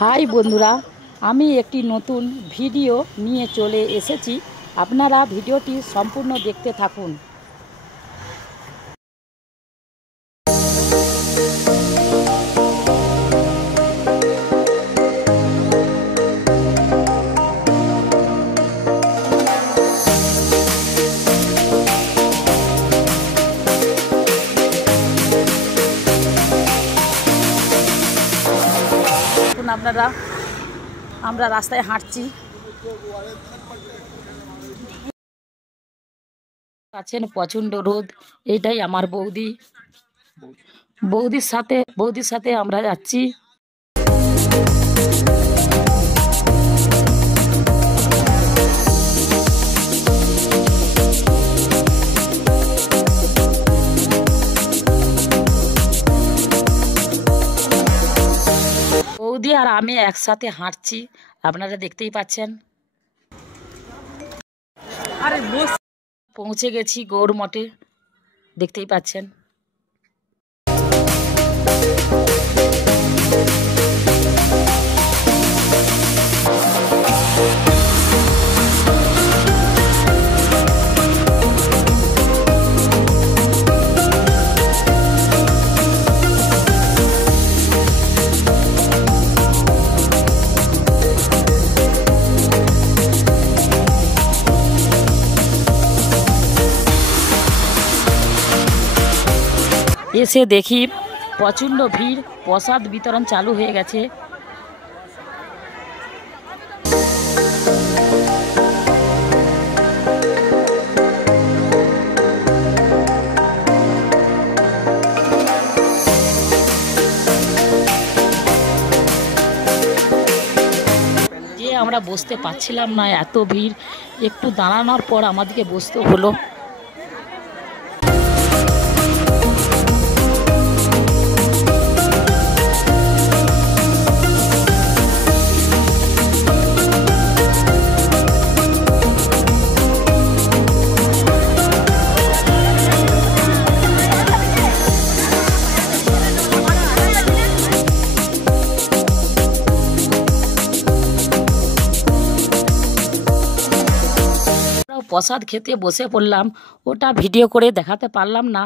High বন্ধুরা, আমি একটি নতুন ভিডিও নিয়ে চলে এসেছি। আপনারা ভিডিওটি সম্পূর্ণ দেখতে থাকুন। আপনারা আমরা রাস্তায় হাঁটছি, আছেন প্রচণ্ড রোদ। এইটাই আমার বৌদির সাথে আমরা যাচ্ছি। বৌদি আর আমি একসাথে হাঁটছি, আপনারা দেখতেই পাচ্ছেন। পৌঁছে গেছি গৌর মঠে, দেখতেই পাচ্ছেন। এসে দেখি প্রচণ্ড ভিড়, প্রসাদ বিতরণ চালু হয়ে গেছে। যে আমরা বসতে পারছিলাম না, এত ভিড়। একটু দাঁড়ানোর পর আমাদেরকে বসতে হলো। প্রসাদ খেতে বসে পড়লাম, ওটা ভিডিও করে দেখাতে পারলাম না।